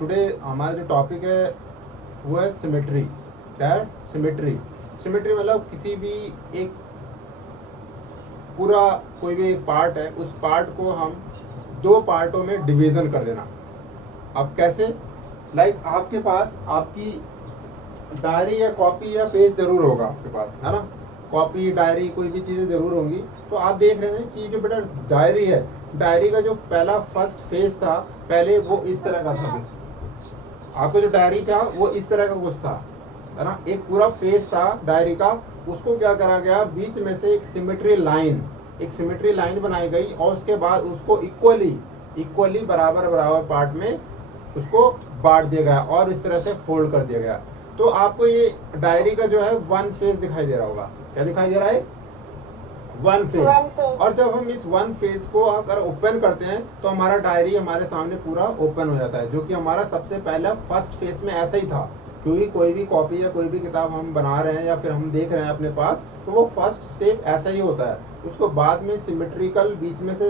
Today हमारा जो topic है वो है सिमेट्री। क्या है? सिमेट्री। सिमेट्री मतलब किसी भी एक पूरा कोई भी एक पार्ट है, उस पार्ट को हम दो पार्टों में डिवीजन कर देना। अब कैसे? लाइक आपके पास आपकी डायरी या कॉपी या पेज जरूर होगा आपके पास, है ना? कॉपी डायरी कोई भी चीज़ें जरूर होंगी। तो आप देख रहे हैं कि जो बेटा डायरी है, डायरी का जो पहला फर्स्ट फेज था, पहले वो इस तरह का था कुछ। आपको जो डायरी था वो इस तरह का कुछ था, है ना? एक पूरा फेज था डायरी का। उसको क्या करा गया, बीच में से एक सिमेट्री लाइन बनाई गई और उसके बाद उसको इक्वली बराबर बराबर पार्ट में उसको बांट दिया गया और इस तरह से फोल्ड कर दिया गया। तो आपको ये डायरी का जो है वन फेज दिखाई दे रहा होगा। क्या दिखाई दे रहा है? One phase. और जब हम इस वन फेज को अगर ओपन करते हैं तो हमारा डायरी हमारे सामने पूरा ओपन हो जाता है, जो कि हमारा सबसे पहला फर्स्ट फेज में ऐसा ही था। क्योंकि कोई भी कॉपी या कोई भी किताब हम बना रहे हैं या फिर हम देख रहे हैं अपने पास, तो वो फर्स्ट शेप ऐसा ही होता है। उसको बाद में सिमेट्रिकल बीच में से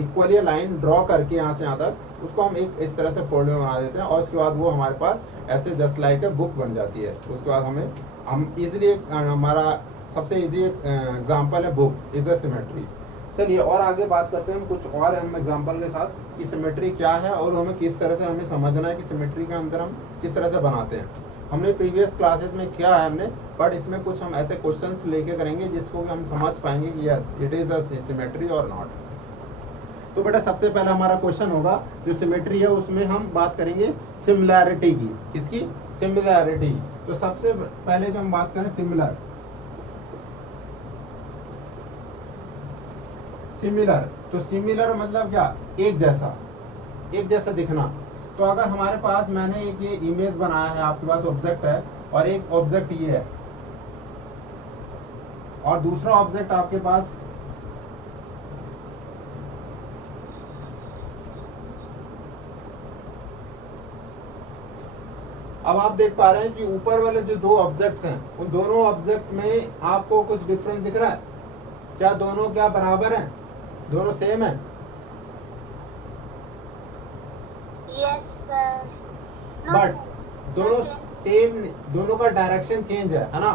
इक्वली लाइन ड्रॉ करके यहाँ से यहाँ तक उसको हम एक इस तरह से फोल्ड में बना देते हैं और उसके बाद वो हमारे पास ऐसे जस्ट लाइक ए बुक बन जाती है। उसके बाद हम इजीली हमारा सबसे इजी एग्जांपल है बुक इज अ सिमेट्री। चलिए और आगे बात करते हैं हम कुछ और हम एग्जांपल के साथ कि सिमेट्री क्या है और हमें किस तरह से हमें समझना है कि सिमेट्री के अंदर हम किस तरह से बनाते हैं। हमने प्रीवियस क्लासेस में किया है हमने, बट इसमें कुछ हम ऐसे क्वेश्चंस लेके करेंगे जिसको हम समझ पाएंगे कि yes it is a symmetry और नॉट। तो बेटा सबसे पहला हमारा क्वेश्चन होगा, जो सिमेट्री है उसमें हम बात करेंगे सिमिलैरिटी की। किसकी? सिमिलैरिटी। तो सबसे पहले जो हम बात करें सिमिलर, तो सिमिलर मतलब क्या? एक जैसा दिखना। तो अगर हमारे पास मैंने एक ये इमेज बनाया है, आपके पास ऑब्जेक्ट है और एक ऑब्जेक्ट ये है और दूसरा ऑब्जेक्ट आपके पास अब आप देख पा रहे हैं कि ऊपर वाले जो दो ऑब्जेक्ट्स हैं उन दोनों ऑब्जेक्ट में आपको कुछ डिफरेंस दिख रहा है क्या? दोनों क्या बराबर हैं? दोनों सेम है? Yes, sir. No, but sir. दोनों Sir, same. सेम, दोनों का डायरेक्शन चेंज है ना?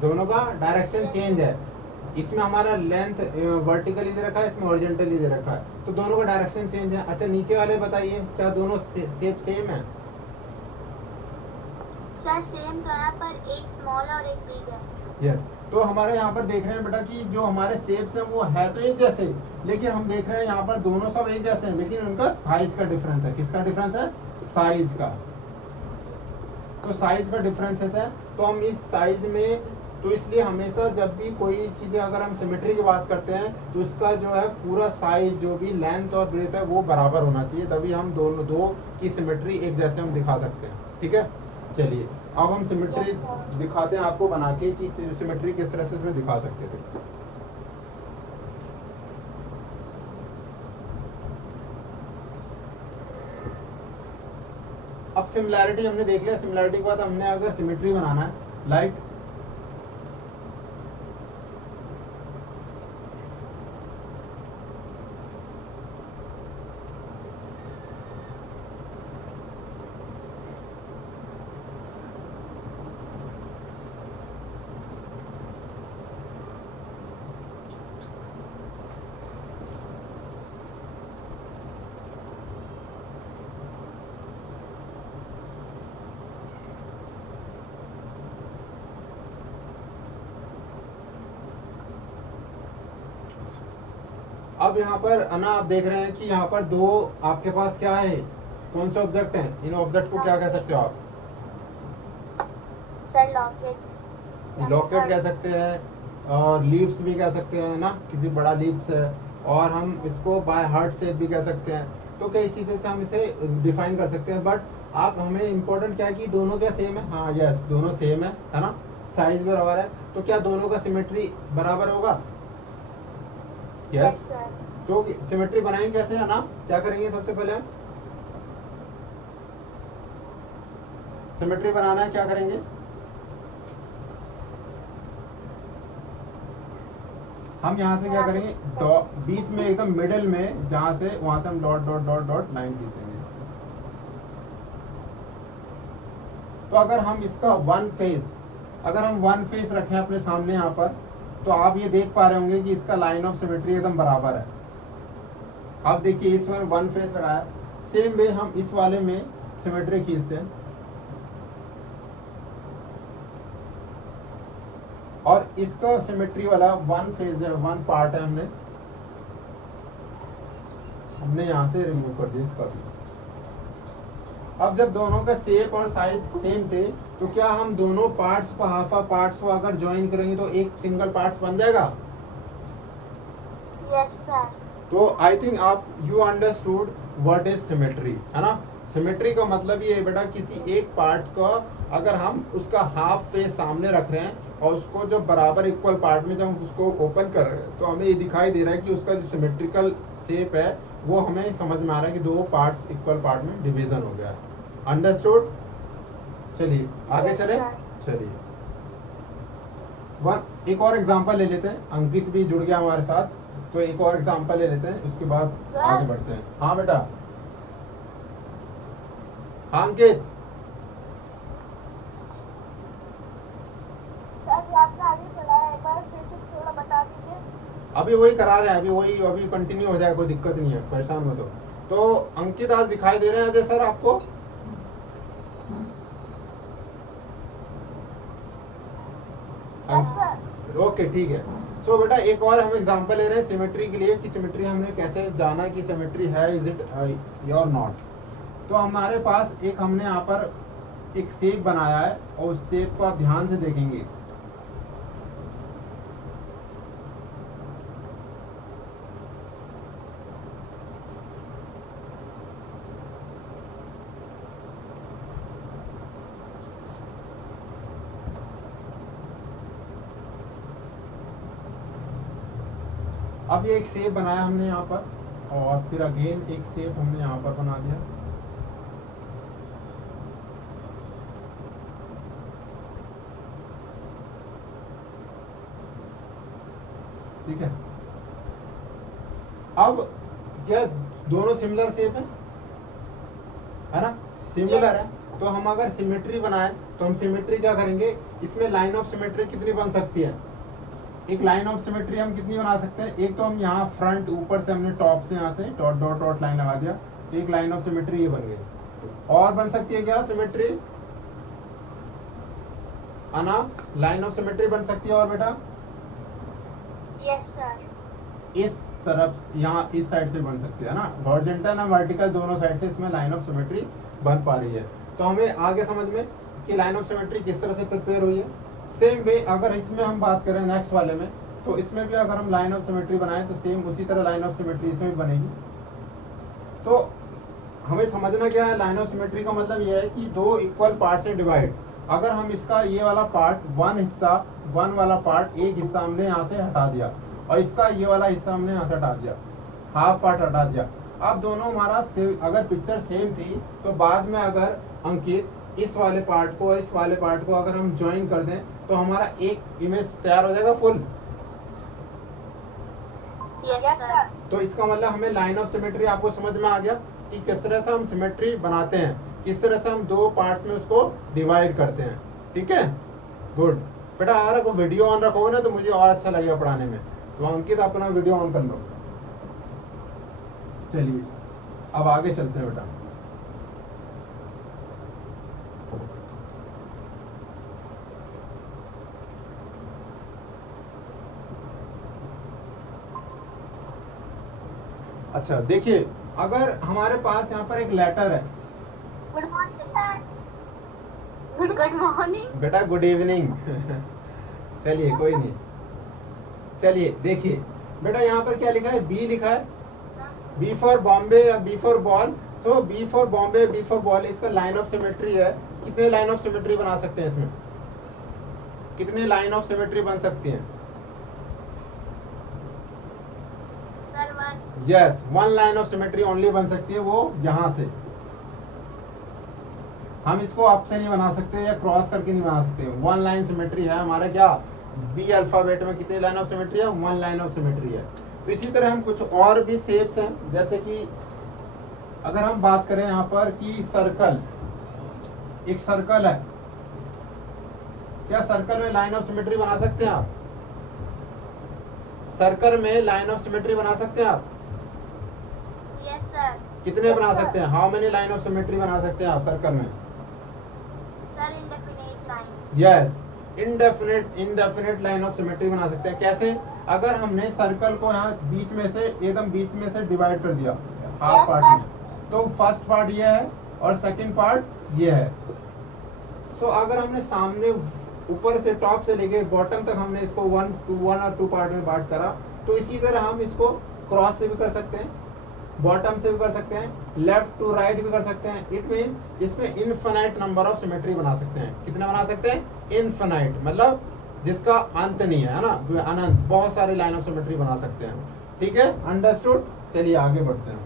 दोनों का डायरेक्शन चेंज है। इसमें हमारा लेंथ वर्टिकली दे रखा है, इसमें हॉरिजॉन्टली दे रखा है, तो दोनों का डायरेक्शन चेंज है। अच्छा नीचे वाले बताइए, क्या दोनों शेप सेम है? Sir, same तो है पर एक small और एक big है. यस। तो हमारे यहाँ पर देख रहे हैं बेटा कि जो हमारे शेप्स हैं वो है तो एक जैसे, लेकिन हम देख रहे हैं यहाँ पर दोनों सब एक जैसे हैं, लेकिन उनका साइज का डिफरेंस है। किसका डिफरेंस है? साइज का। तो साइज का डिफरेंसेस है। तो हम इस साइज में, तो इसलिए हमेशा जब भी कोई चीज़ें अगर हम सिमेट्री की बात करते हैं तो इसका जो है पूरा साइज जो भी लेंथ और ब्रेथ है वो बराबर होना चाहिए, तभी हम दोनों दो की सिमेट्री एक जैसे हम दिखा सकते हैं। ठीक है, चलिए अब हम सिमेट्री Yes, sir. दिखाते हैं आपको बना के कि सिमेट्री किस तरह से इसमें दिखा सकते थे। अब सिमिलैरिटी हमने देख लिया। सिमिलैरिटी के बाद हमने अगर सिमेट्री बनाना है, लाइक अब यहाँ पर अना आप देख रहे हैं कि यहाँ पर दो आपके पास क्या है, कौन से ऑब्जेक्ट हैं? इन ऑब्जेक्ट को क्या कह सकते हो आप? Sir, locket. लॉकेट कह सकते हैं और लीव्स भी कह सकते हैं ना, किसी बड़ा लीव्स है, और हम इसको बाय हार्ट शेप भी कह सकते हैं। तो कई चीज़ें से हम इसे डिफाइन कर सकते हैं, बट आप हमें इम्पोर्टेंट क्या है कि दोनों क्या सेम है? हाँ यस, दोनों सेम है ना? साइज बराबर है, तो क्या दोनों का सिमेट्री बराबर होगा? Yes, yes. sir. तो सिमेट्री बनाएंगे कैसे है ना? क्या करेंगे सबसे पहले? हम सिमेट्री बनाना है, क्या करेंगे? हम यहाँ से क्या करेंगे, बीच में एकदम मिडिल में जहाँ से, वहाँ से हम dot dot dot dot line खींचेंगे। तो अगर हम इसका वन फेस रखें अपने सामने यहाँ पर, तो आप ये देख पा रहे होंगे कि इसका लाइन ऑफ सिमेट्री एकदम बराबर है। अब देखिए इसमें वन फेस लगाया, सेम वे हम इस वाले में सिमेट्री खींचते हैं और इसका सिमेट्री वाला वन फेज है, वन पार्ट है, हमने यहाँ से रिमूव कर दिया इसका भी। अब जब दोनों का शेप और साइज सेम थे, तो क्या हम दोनों पार्ट्स को हाफ पार्ट्स को अगर ज्वाइन करेंगे तो एक सिंगल पार्ट्स बन जाएगा? Yes sir. तो आई थिंक आप you understood what is symmetry, है ना। सिमेट्री का मतलब ये है बेटा, किसी एक पार्ट का अगर हम उसका हाफ फेस सामने रख रहे हैं और उसको जो बराबर इक्वल पार्ट में जब हम उसको ओपन कर रहे हैं, तो हमें ये दिखाई दे रहा है कि उसका जो सिमेट्रिकल शेप है वो हमें समझ में आ रहा है कि दो पार्ट्स इक्वल पार्ट में डिवीजन हो गया। अंडरस्टूड? चलिए आगे Yes, चले। sir. चलिए एक और एग्जांपल ले लेते हैं, अंकित भी जुड़ गया हमारे साथ, तो एक और एग्जांपल ले लेते हैं, उसके बाद Sir. आगे बढ़ते हैं। हाँ बेटा, हाँ अंकित। सर जो आपने आगे पढ़ाया एक बार फिर से थोड़ा बता दीजिए। अभी वही करा रहे हैं, अभी कंटिन्यू हो जाए, कोई दिक्कत नहीं है, परेशान मत हो। तो अंकित आज दिखाई दे रहे हैं अजय सर आपको? Yes sir. ओके ठीक है। सो बेटा एक और हम एग्जांपल ले रहे हैं सिमेट्री के लिए, कि सिमेट्री हमने कैसे जाना कि सिमेट्री है, इज इट और नॉट। तो हमारे पास एक हमने यहाँ पर एक शेप बनाया है और उस शेप को आप ध्यान से देखेंगे। अब ये एक शेप बनाया हमने यहाँ पर, और फिर अगेन एक शेप हमने यहाँ पर बना दिया। ठीक है। अब यह दोनों सिमिलर शेप है ना, सिमिलर है। तो हम अगर सिमेट्री बनाए तो हम सिमेट्री क्या करेंगे, इसमें लाइन ऑफ सिमेट्री कितनी बन सकती है? एक लाइन ऑफ सिमेट्री हम कितनी बना सकते हैं? एक तो हम यहाँ फ्रंट ऊपर से हमने टॉप से यहाँ से डॉट डॉट डॉट लाइन लगा दिया, तो एक लाइन ऑफ सिमेट्री ये बन गई। और बन सकती है क्या सिमेट्री? अना लाइन ऑफ सिमेट्री बन सकती है और बेटा? Yes sir. इस तरफ यहाँ इस साइड से बन सकती है ना, हॉरिजॉन्टल ना वर्टिकल, दोनों साइड से इसमें लाइन ऑफ सिमेट्री बन पा रही है। तो हमें आगे समझ में कि लाइन ऑफ सिमेट्री किस तरह से प्रिपेयर हुई है। सेम वे अगर इसमें हम बात करें नेक्स्ट वाले में, तो इसमें भी अगर हम लाइन ऑफ सिमेट्री बनाएं तो सेम उसी तरह लाइन ऑफ सिमेट्री इसमें भी बनेगी। तो हमें समझना क्या है, लाइन ऑफ सिमेट्री का मतलब यह है कि दो इक्वल पार्ट से डिवाइड, अगर हम इसका ये वाला पार्ट वन वाला पार्ट एक हिस्सा हमने यहाँ से हटा दिया और इसका ये वाला हिस्सा हमने यहाँ से हटा दिया, हाफ पार्ट हटा दिया। अब दोनों हमारा अगर पिक्चर सेम थी, तो बाद में अगर अंकित इस वाले पार्ट को और इस वाले पार्ट को अगर हम ज्वाइन कर दें तो हमारा एक इमेज तैयार हो जाएगा फुल। Yes sir. तो इसका मतलब हमें लाइन ऑफ सिमेट्री आपको समझ में आ गया कि किस तरह से हम सिमेट्री बनाते हैं, किस तरह से हम दो पार्ट्स में उसको डिवाइड करते हैं। ठीक है, गुड बेटा। अगर वीडियो ऑन रखोगे ना तो मुझे और अच्छा लगेगा पढ़ाने में। तो अंकित अपना वीडियो ऑन कर लो। चलिए अब आगे चलते हैं बेटा। अच्छा देखिए, अगर हमारे पास यहाँ पर एक लेटर है, good morning sir. Good morning बेटा गुड इवनिंग चलिए कोई नहीं। चलिए देखिए बेटा, यहाँ पर क्या लिखा है? बी लिखा है, बी फॉर बॉम्बे या B for ball. So B for Bombay, B for ball, इसका लाइन ऑफ सिमेट्री है। कितने लाइन ऑफ सिमेट्री बना सकते हैं इसमें? कितने लाइन ऑफ सिमेट्री बन सकती हैं? Sir one. Yes, one line of symmetry only बन सकती है, वो यहाँ से। हम इसको अप से नहीं बना सकते या क्रॉस करके नहीं बना सकते। वन लाइन सिमेट्री है हमारा। क्या बी अल्फाबेट में कितनी लाइन ऑफ सिमेट्री है? वन लाइन ऑफ सिमेट्री है। तो इसी तरह हम कुछ और भी शेप्स हैं, जैसे कि अगर हम बात करें यहाँ पर कि सर्कल, एक सर्कल है क्या सर्कल में लाइन ऑफ सिमेट्री बना सकते हैं आप? सर्कल में लाइन ऑफ सिमेट्री बना सकते हैं आप? Yes sir. कितने बना सकते हैं? How many line of symmetry बना सकते हैं आप सर्कल में? Sir indefinite line. Yes, indefinite line of symmetry बना सकते हैं। कैसे? अगर हमने सर्कल को यहाँ बीच में से एकदम बीच में से डिवाइड कर दिया हाफ पार्ट में, तो फर्स्ट पार्ट ये है और सेकंड पार्ट ये है। तो अगर हमने सामने ऊपर से टॉप से लेके बॉटम तक हमने इसको वन और टू पार्ट में बांट करा, तो इसी तरह हम इसको क्रॉस से भी कर सकते हैं, बॉटम से भी कर सकते हैं, लेफ्ट टू राइट भी कर सकते हैं। इट मीन्स इसमें इनफिनाइट नंबर ऑफ सिमेट्री बना सकते हैं। कितने बना सकते हैं? इनफिनाइट, मतलब जिसका अंत नहीं है ना, अनंत, बहुत सारे लाइन ऑफ सिमेट्री बना सकते हैं। ठीक है, अंडरस्टूड। चलिए आगे बढ़ते हैं।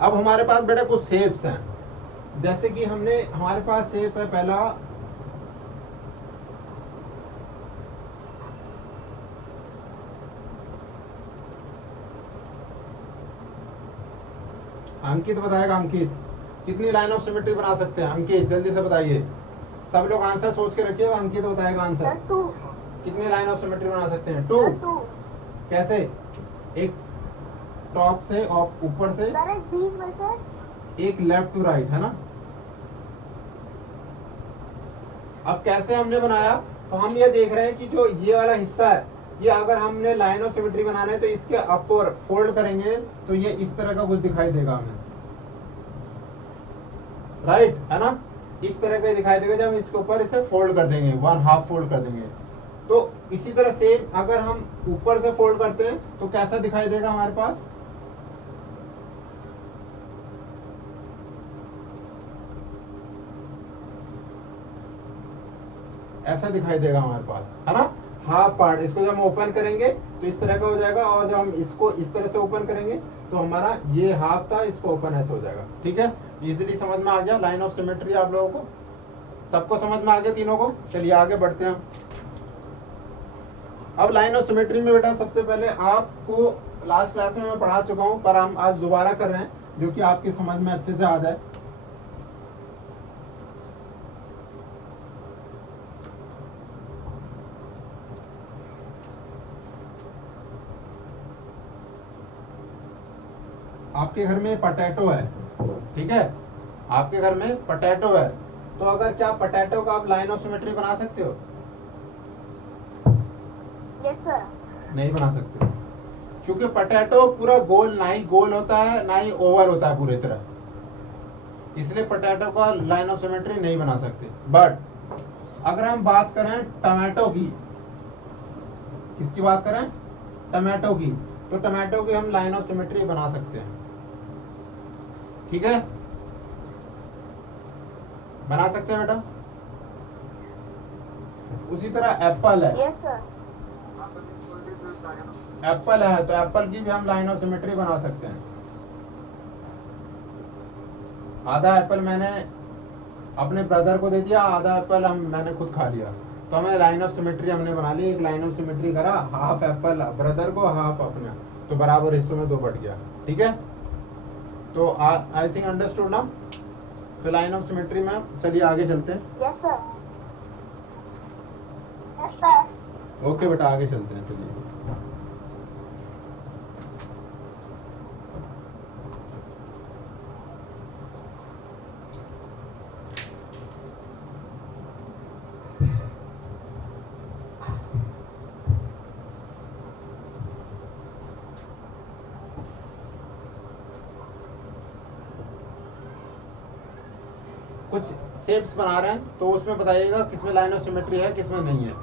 अब हमारे पास बेटा कुछ शेप्स हैं, जैसे कि हमारे पास शेप है पहला अंकित बताएगा। अंकित, कितनी लाइन ऑफ सिमेट्री बना सकते हैं? अंकित जल्दी से बताइए, सब लोग आंसर सोच के रखिए, अंकित बताएगा आंसर। टू। कितनी लाइन ऑफ सिमेट्री बना सकते हैं? टू। कैसे? एक टॉप से और ऊपर से, सर एक बीच में से, एक लेफ्ट टू राइट, है ना। अब कैसे हमने बनाया? तो हम ये देख रहे हैं कि जो ये वाला हिस्सा है, ये अगर हमने लाइन ऑफ सिमेट्री बनाना है तो इसके अपर फोल्ड करेंगे तो ये इस तरह का कुछ दिखाई देगा हमें, राइट, है ना। इस तरह का दिखाई देगा जब हम इसके ऊपर इसे फोल्ड कर देंगे, वन हाफ फोल्ड कर देंगे। तो इसी तरह सेम अगर हम ऊपर से फोल्ड करते हैं तो कैसा दिखाई देगा हमारे पास? ऐसा दिखाई देगा हमारे पास, है ना। हाफ पार्ट, इसको जब हम ओपन करेंगे तो इस तरह का हो जाएगा, और जब हम इसको इस तरह से ओपन करेंगे तो हमारा ये हाफ था, इसको ओपन ऐसे हो जाएगा। ठीक है, इजीली समझ में आ गया लाइन ऑफ सिमेट्री आप लोगों को? सबको समझ में आ गया तीनों को? चलिए आगे बढ़ते हैं। अब लाइन ऑफ सिमेट्री में बेटा सबसे पहले आपको लास्ट क्लास में मैं पढ़ा चुका हूँ, पर हम आज दोबारा कर रहे हैं जो कि आपकी समझ में अच्छे से आ जाए। आपके घर में पटेटो है, ठीक है, आपके घर में पटेटो है, तो अगर क्या पटेटो का आप लाइन ऑफ सिमेट्री बना सकते हो? Yes sir. नहीं बना सकते, क्योंकि पटेटो पूरा गोल, ना ही गोल होता है ना ही ओवल होता है पूरी तरह, इसलिए पटेटो का लाइन ऑफ सिमेट्री नहीं बना सकते। बट अगर हम बात करें टमाटो की, किसकी बात करें? टमाटो की, तो टमाटो की हम लाइन ऑफ सिमेट्री बना सकते हैं। ठीक है, बना सकते हैं बेटा। उसी तरह एप्पल है, यस सर। एप्पल है तो एप्पल की भी हम लाइन ऑफ सिमेट्री बना सकते हैं। आधा एप्पल मैंने अपने ब्रदर को दे दिया, आधा एप्पल मैंने खुद खा लिया, तो हमें लाइन ऑफ सिमेट्री हमने बना ली। एक लाइन ऑफ सिमेट्री करा, हाफ एप्पल ब्रदर को, हाफ अपने, तो बराबर हिस्सों में दो बढ़ गया। ठीक है, तो आई थिंक अंडरस्टूड ना। तो लाइन ऑफ सिमेट्री में चलिए आगे चलते हैं। Yes sir. Yes sir. Okay बेटा, आगे चलते हैं। चलिए कुछ शेप्स बना रहे हैं, तो उसमें बताइएगा किसमें लाइन ऑफ सिमेट्री है, किसमें नहीं है।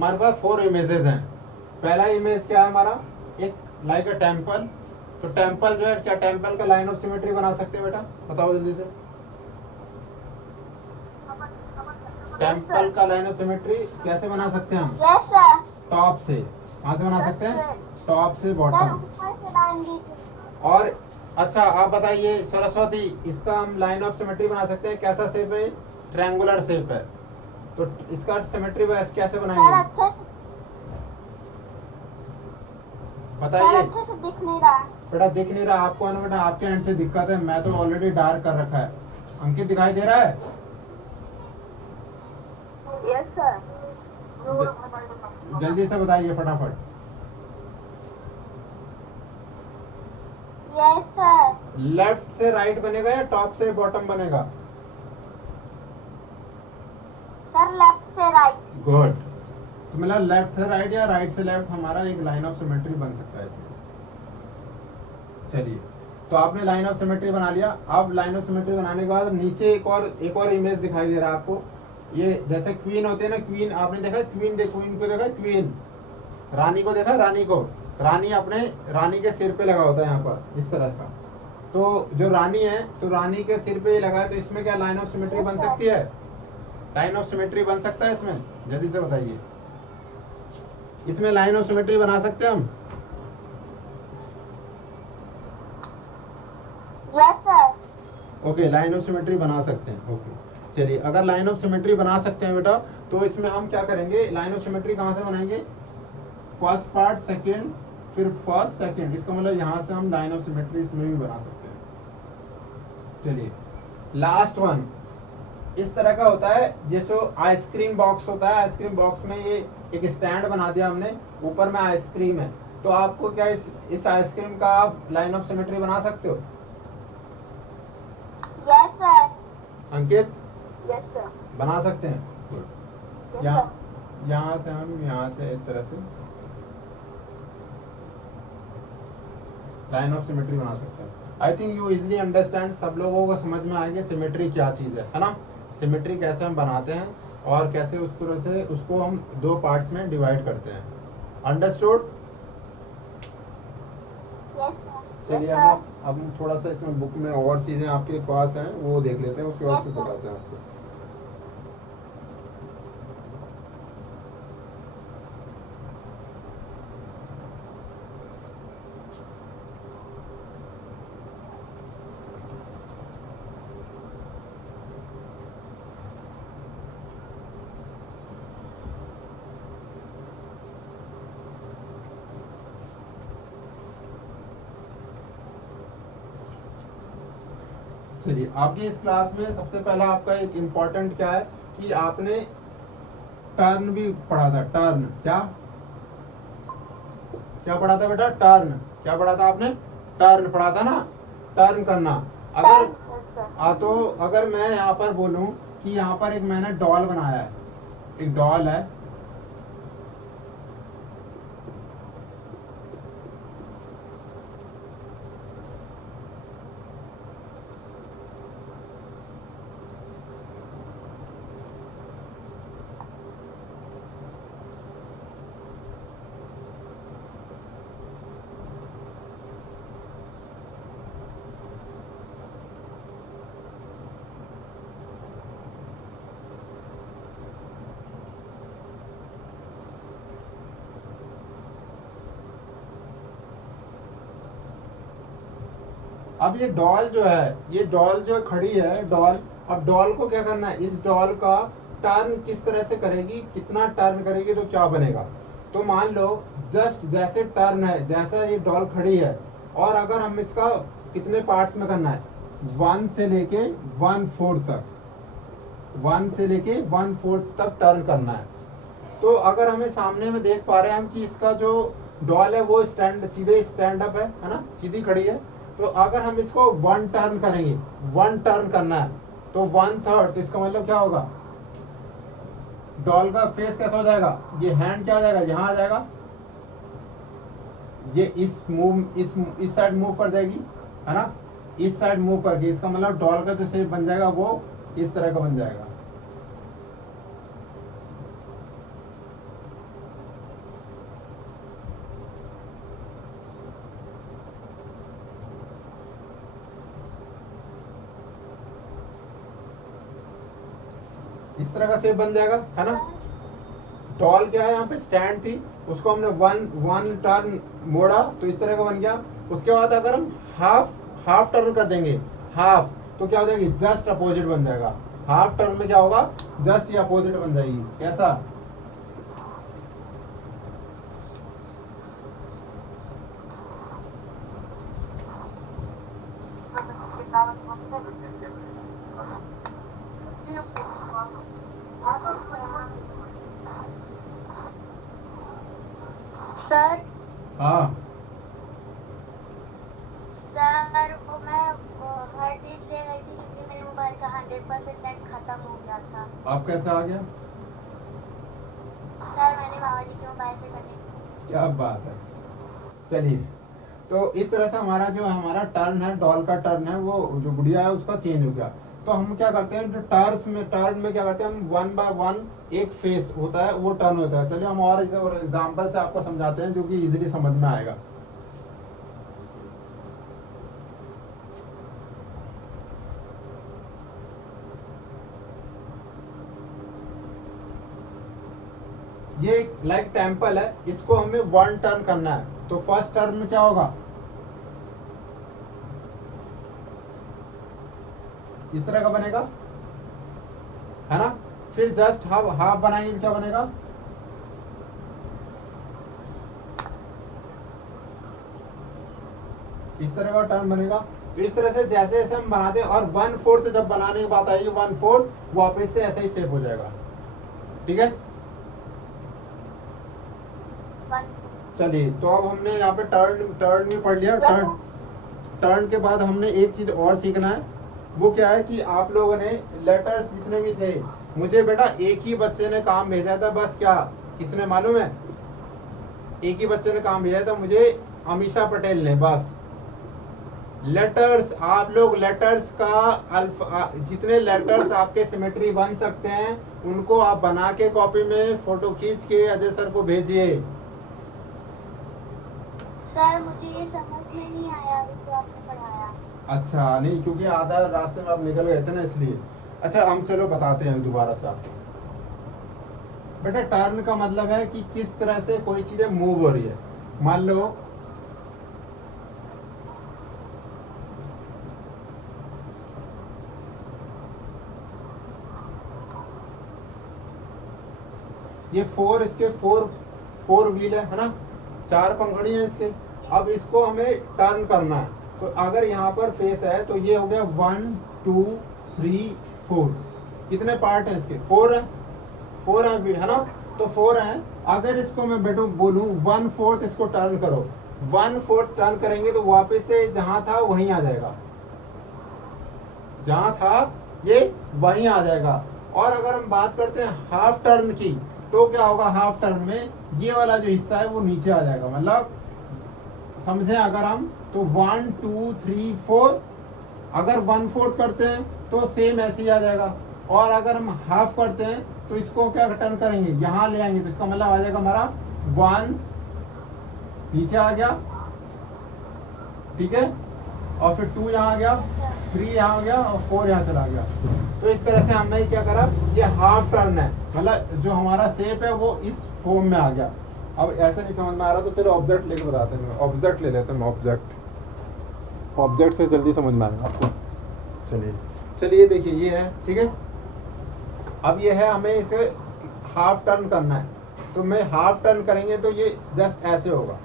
हमारे पास 4 इमेजेस हैं। पहला इमेज क्या है हमारा, एक लाइक अ टेम्पल। तो टेम्पल जो है, क्या टेम्पल का लाइन ऑफ सिमेट्री बना सकते हैं बेटा, बताओ जल्दी से। टेम्पल का लाइन ऑफ सिमेट्री कैसे बना सकते हैं हम? Yes sir. टॉप से। कहाँ से बना सकते हैं? टॉप से सर बॉटम। ऊपर से लाइन नीचे। और अच्छा आप बताइए सरस्वती, इसका हम लाइन ऑफ सिमेट्री बना सकते हैं, कैसा शेप है? ट्रायंगुलर शेप है, तो इसका सिमेट्री वाइज कैसे सर बनाएंगे अच्छे से बताइए। अच्छे से दिख नहीं रहा। बेटा दिख नहीं रहा आपको ना, बेटा आपके एंड से दिक्कत है, मैं तो ऑलरेडी डार्क कर रखा है। अंकित दिखाई दे रहा है? Yes sir. जल्दी से बताइए फटाफट। Yes sir. लेफ्ट से राइट बनेगा या टॉप से बॉटम बनेगा? सर लेफ्ट से राइट। गुड। तो मतलब लेफ्ट से राइट या राइट से लेफ्ट हमारा एक लाइन ऑफ सिमेट्री बन सकता है इसमें। चलिए, तो आपने लाइन ऑफ सिमेट्री बना लिया। अब लाइन ऑफ सिमेट्री बनाने के बाद नीचे एक और इमेज दिखाई दे रहा है आपको। ये जैसे क्वीन होते हैं ना, क्वीन आपने देखा, क्वीन को देखा, क्वीन रानी को देखा, रानी को, रानी अपने रानी के सिर पे लगा होता है यहाँ पर इस तरह का। तो जो रानी है, तो रानी के सिर पे लगा है, तो इसमें क्या लाइन ऑफ सिमेट्री बन सकती है? लाइन ऑफ सिमेट्री बन सकता है इसमें? जल्दी से बताइए, इसमें लाइन ऑफ सिमेट्री बना सकते हैं हम? Yes sir. Okay, line of symmetry बना सकते हैं। ओके चलिए, अगर लाइन ऑफ सिमेट्री बना सकते हैं बेटा, तो इसमें हम क्या करेंगे, लाइन ऑफ सिमेट्री कहाँ से बनाएंगे? फर्स्ट पार्ट, सेकंड, फिर फर्स्ट सेकंड, इसका मतलब यहाँ से हम लाइन ऑफ सिमेट्री इसमें भी बना सकते हैं। चलिए लास्ट वन इस तरह का होता है, जैसे आइसक्रीम बॉक्स होता है, आइसक्रीम बॉक्स में ये एक स्टैंड बना दिया हमने, ऊपर में आइसक्रीम है, तो आपको क्या इस आइसक्रीम का आप लाइन ऑफ सिमेट्री बना सकते हो? Yes sir. Ankit yes sir. बना सकते हैं? यस यहाँ सर। यहाँ से हम यहाँ से इस तरह से लाइन ऑफ सिमेट्री बना सकते हैं। I think you easily understand, सब लोगों को समझ में आएगा सिमेट्री क्या चीज़ है ना? सिमेट्री कैसे हम बनाते हैं और कैसे उस तरह से उसको हम 2 पार्ट्स में डिवाइड करते हैं। अंडरस्टूड? Yes sir. चलिए अब हम थोड़ा सा इसमें बुक में और चीज़ें आपके पास हैं वो देख लेते हैं, उसके बाद फिर बताते हैं आपको। चलिए, आपकी इस क्लास में सबसे पहला आपका एक इम्पोर्टेंट क्या है कि आपने टर्न भी पढ़ा था। टर्न क्या क्या पढ़ा था बेटा? टर्न क्या पढ़ा था आपने? टर्न पढ़ा था ना, टर्न करना। अगर तो अगर मैं यहाँ पर बोलूं कि यहाँ पर एक मैंने डॉल बनाया है, एक डॉल है, अब ये डॉल जो है, ये डॉल जो खड़ी है डॉल, अब डॉल को क्या करना है, इस डॉल का टर्न किस तरह से करेगी, कितना टर्न करेगी तो क्या बनेगा। तो मान लो जस्ट जैसे टर्न है, जैसा ये डॉल खड़ी है, और अगर हम इसका कितने पार्ट्स में करना है, 1 से लेके 1/4 तक, 1 से लेके 1/4 तक टर्न करना है। तो अगर हमें सामने में देख पा रहे हैं हम कि इसका जो डॉल है वो सीधे स्टैंड अप है ना, सीधी खड़ी है। तो अगर हम इसको 1 टर्न करेंगे, 1 टर्न करना है, तो 1/3, तो इसका मतलब क्या होगा, डॉल का फेस कैसा हो जाएगा, ये हैंड क्या हो जाएगा, यहाँ आ जाएगा, ये इस साइड मूव कर जाएगी है ना, इस साइड मूव करके, इसका मतलब डॉल का जो शेप बन जाएगा वो इस तरह का बन जाएगा। इस तरह का शेप बन जाएगा, है ना। सर डॉल क्या है, यहाँ पे स्टैंड थी, उसको हमने वन टर्न मोड़ा तो इस तरह का बन गया। उसके बाद अगर हम हाफ टर्न कर देंगे, हाफ, तो क्या हो जाएगी, जस्ट अपोजिट बन जाएगा। हाफ टर्न में क्या होगा, जस्ट ये अपोजिट बन जाएगी। कैसा, सर हाँ सर वो मैं हार्ड डिस्क ले गई थी क्योंकि मेरे मोबाइल का 100% नेट खत्म हो गया था। अब कैसा आ गया, सर मैंने बाबा जी के मोबाइल से कनेक्ट। क्या बात है। चलिए, तो इस तरह से हमारा टर्न है, डॉल का टर्न है, वो जो गुड़िया है उसका चेंज हो गया। तो हम क्या करते हैं, जो टर्न में क्या करते हैं, हम वन बाय वन एक फेस होता है वो टर्न होता है। चलिए हम और एग्जांपल से आपको समझाते हैं जो कि इजीली समझ में आएगा। ये लाइक टेम्पल है, इसको हमें वन टर्न करना है। तो फर्स्ट टर्न में क्या होगा, इस तरह का बनेगा, है ना। फिर जस्ट हाफ बनाएंगे तो क्या बनेगा, इस तरह का टर्न बनेगा। तो इस तरह से जैसे जैसे हम बनाते हैं, और 1/4 जब बनाने की बात आएगी, 1/4 वापस से ऐसा ही शेप हो जाएगा। ठीक है, चलिए, तो अब हमने यहाँ पे टर्न भी पढ़ लिया। टर्न के बाद हमने एक चीज और सीखना है, वो क्या है कि आप लोगों ने लेटर्स जितने भी थे, मुझे बेटा एक ही बच्चे ने काम भेजा था, बस क्या, किसने मालूम है, एक ही बच्चे ने काम भेजा था मुझे, अमीशा पटेल ने। बस लेटर्स, आप लोग लेटर्स का जितने लेटर्स आपके सिमेट्री बन सकते हैं उनको आप बना के कॉपी में फोटो खींच के अजय सर को भेजिए। सर मुझे ये समझ में नहीं आया अभी जो आपने पढ़ाया। अच्छा, नहीं, क्योंकि आधा रास्ते में आप निकल गए थे ना, इसलिए। अच्छा, हम चलो बताते हैं दोबारा से आपको। बेटा टर्न का मतलब है कि किस तरह से कोई चीजें मूव हो रही है। मान लो ये इसके फोर व्हील है ना, 4 पंखड़ी है इसके। अब इसको हमें टर्न करना है, तो अगर यहाँ पर फेस है तो ये हो गया 1 2 3 4। कितने पार्ट हैं इसके, 4 है, 4 है ना। तो 4 है। अगर इसको मैं बेटू बोलूँ 1/4 इसको टर्न करो, 1/4 टर्न करेंगे तो वापस से जहां था वहीं आ जाएगा, जहां था ये वहीं आ जाएगा। और अगर हम बात करते हैं हाफ टर्न की, तो क्या होगा, हाफ टर्न में ये वाला जो हिस्सा है वो नीचे आ जाएगा। मतलब समझे, अगर हम तो 1 2 3 4, अगर 1/4 करते हैं तो सेम ऐसे ही आ जाएगा। और अगर हम हाफ करते हैं तो इसको क्या टर्न करेंगे, यहाँ ले आएंगे, तो इसका मतलब आ जाएगा हमारा 1 नीचे आ गया, ठीक है, और फिर 2 यहाँ आ गया, 3 यहाँ आ गया, और 4 यहाँ चला गया। तो इस तरह से हमने क्या करा, ये हाफ टर्न है, मतलब जो हमारा शेप है वो इस फॉर्म में आ गया। अब ऐसा नहीं समझ में आ रहा तो चलो ऑब्जेक्ट लेके बताते हैं, ऑब्जेक्ट ले लेते हैं। ऑब्जेक्ट से जल्दी समझ में आएगा आपको। चलिए देखिए, ये है, ठीक है। अब ये है, हमें इसे हाफ टर्न करना है, तो मैं हाफ टर्न करेंगे तो ये जस्ट ऐसे होगा,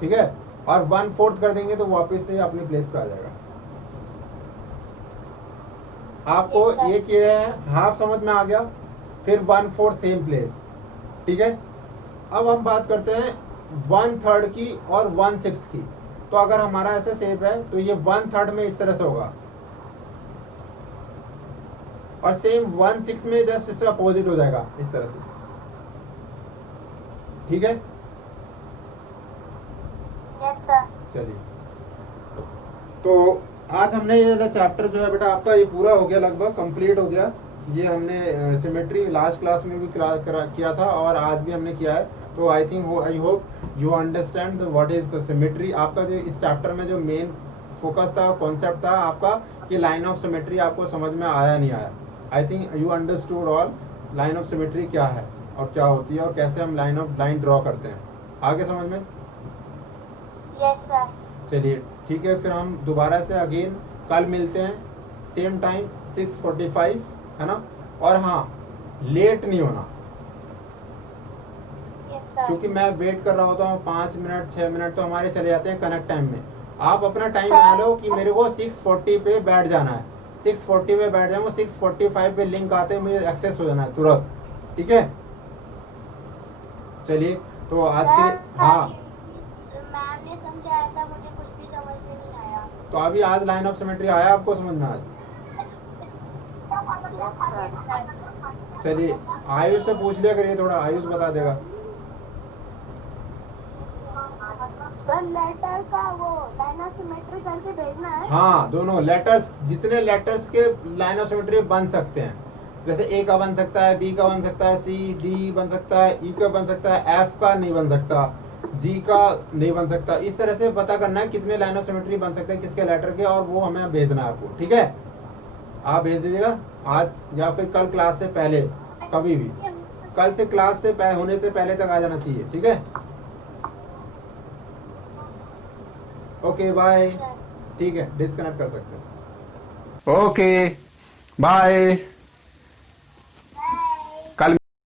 ठीक है। और 1/4 कर देंगे तो वापस से अपनी प्लेस पे आ जाएगा। आपको एक ये है, हाफ समझ में आ गया, फिर 1/4 सेम प्लेस, ठीक है। अब हम बात करते हैं 1/3 की और 1/6 की। तो अगर हमारा ऐसा शेप है तो ये 1/3 में इस तरह से होगा, और सेम 1/6 में जस्ट इससे अपोजिट हो जाएगा, इस तरह से, ठीक है। चलिए, तो आज हमने ये चैप्टर जो है बेटा आपका ये पूरा हो गया, लगभग कंप्लीट हो गया। ये हमने सिमेट्री लास्ट क्लास में भी किया था और आज भी हमने किया है। तो I hope you understand what is the symmetry. आपका जो इस चैप्टर में जो मेन फोकस था, कॉन्सेप्ट था आपका कि लाइन ऑफ सिमेट्री आपको समझ में आया नहीं आया। I think you understood all line of symmetry क्या है और क्या होती है और कैसे हम लाइन ड्रॉ करते हैं। आगे समझ में? Yes sir. चलिए ठीक है, फिर हम दोबारा से अगेन कल मिलते हैं, सेम टाइम 6:45, है ना। और हाँ, लेट नहीं होना, यस सर। क्योंकि मैं वेट कर रहा होता हूँ 5 मिनट 6 मिनट तो हमारे चले जाते हैं कनेक्ट टाइम में। आप अपना टाइम सर। बना लो कि मेरे को 6:40 पे बैठ जाना है, 6:40 पे बैठ जाऊंगा, 6:45 पे लिंक आते हैं मुझे एक्सेस हो जाना है तुरंत, ठीक है। चलिए तो आज के लिए, हाँ मैम ने समझाया था, मुझे कुछ भी समझ में नहीं आया। तो अभी आज लाइन ऑफ सिमेट्री आया आपको समझ में आज? चलिए आयुष से पूछ लिया करिए थोड़ा, आयुष बता देगा। सर लेटर का वो लाइन ऑफ सिमेट्री करके भेजना है। हाँ, दोनों लेटर्स, जितने लेटर्स के लाइन ऑफ सिमेट्री बन सकते हैं, जैसे ए का बन सकता है, बी का बन सकता है, सी डी बन सकता है, ई का बन सकता है, एफ का नहीं बन सकता, जी का नहीं बन सकता। इस तरह से पता करना है कितने लाइन ऑफ सिमेट्री बन सकते हैं किसके लेटर के, और वो हमें भेजना है आपको, ठीक है। आप भेज दीजिएगा आज या फिर कल क्लास से पहले, कभी भी कल से क्लास से होने से पहले तक आ जाना चाहिए, ठीक है। ओके बाय, ठीक है, डिस्कनेक्ट कर सकते हैं। Okay bye.